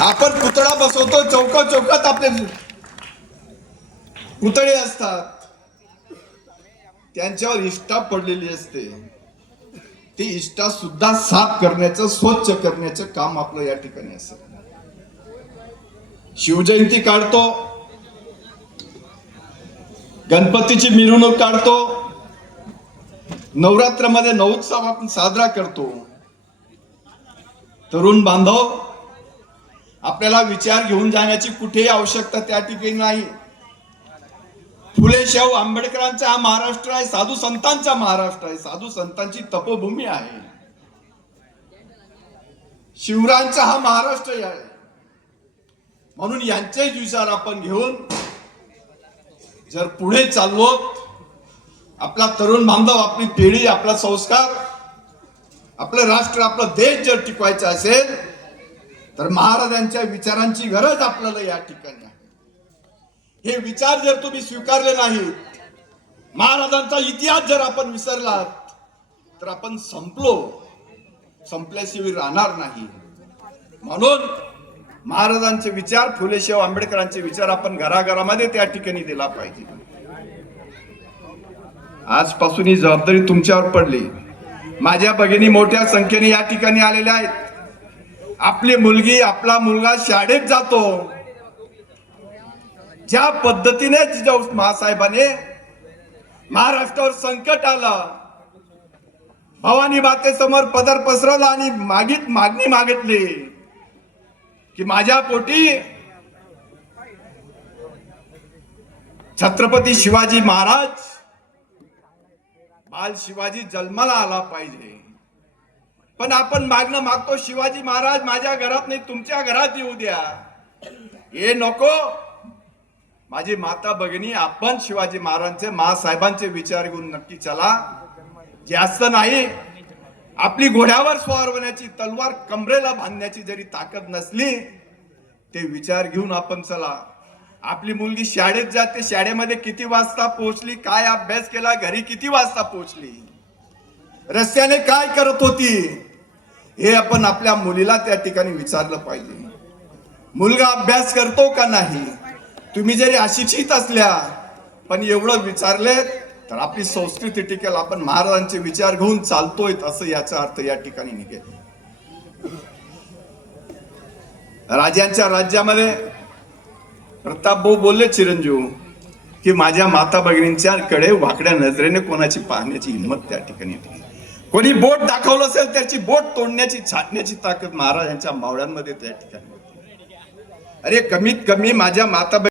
आपण पुतळा बसवतो चौका चौकात आपले पुतळे असतात. त्यांच्यावर इष्टा पडलेली असते. ती इष्टा सुद्धा साफ करण्याचं स्वच्छ करण्याचं काम आपलं या ठिकाणी असत. शिवजयंती काढतो. गणपतीची मिरवणूक काढतो. नवरात्रमध्ये नवोत्सव आपण साजरा करतो. तरुण बांधव आपल्याला विचार घेऊन जाण्याची कुठेही आवश्यकता त्या ठिकाणी नाही. फुले शाहू आंबेडकरांचा हा महाराष्ट्र आहे साधू संतांचा महाराष्ट्र आहे. साधू संतांची तपोभूमी आहे. शिवरायांचा हा महाराष्ट्र आहे. म्हणून यांचे विचार आपण घेऊन जर पुढे चाललो आपला तरुण बांधव आपली पिढी आपला संस्कार आपलं राष्ट्र आपला देश जर टिकवायचा असेल तर महाराजांच्या विचारांची गरज आपल्याला या ठिकाणी आहे. हे विचार जर तुम्ही स्वीकारले नाहीत महाराजांचा इतिहास जर आपण विसरलात तर आपण संपलो संपल्याशिवाय राहणार नाही. म्हणून महाराजांचे विचार फुले आंबेडकरांचे विचार आपण घराघरामध्ये त्या ठिकाणी दिला पाहिजे. आजपासून ही जबाबदारी तुमच्यावर पडली. माझ्या भगिनी मोठ्या संख्येने या ठिकाणी आलेल्या आहेत. आपली मुलगी आपला मुलगा शाळेत जातो. ज्या पद्धतीने जिजाऊ महाराष्ट्रावर संकट आलं भवानी मातेसमोर पदर पसरवला आणि मागित मागणी मागितली की माझ्या पोटी छत्रपती शिवाजी महाराज बाल शिवाजी जन्माला आला पाहिजे. पण आपण मागणं मागतो शिवाजी महाराज माझ्या घरात नाही तुमच्या घरात येऊ द्या. हे नको. माझी माता भगिनी आपण शिवाजी महाराजांचे महासाहेबांचे विचार घेऊन नक्की चला. जास्त नाही. आपली घोड्यावर स्वार होण्याची तलवार कमरेला बांधण्याची जरी ताकद नसली ते विचार घेऊन आपण चला. आपली मुलगी शाळेत जाते शाळेमध्ये किती वाजता पोहोचली काय अभ्यास केला घरी किती वाजता पोहोचली? रस्त्याने काय करत होती? हे आपण आपल्या मुलीला त्या ठिकाणी विचारलं पाहिजे. मुलगा अभ्यास करतो का नाही? तुम्ही जरी अशिक्षित असल्या पण एवढं विचारले तर आपली संस्कृती टिकेल आपण महाराजांचे विचार घेऊन चालतोय असं याचा अर्थ या ठिकाणी निघेल. राजांच्या राज्यामध्ये प्रताप भाऊ बोलले चिरंजीव की माझ्या माता भगिनींच्या कडे वाकड्या नजरेने कोणाची पाहण्याची हिंमत त्या ठिकाणी येते कोणी बोट दाखवलं असेल त्याची बोट तोडण्याची छाटण्याची ताकद महाराजांच्या मावळ्यांमध्ये त्या ठिकाणी होती. अरे कमीत कमी माझ्या माता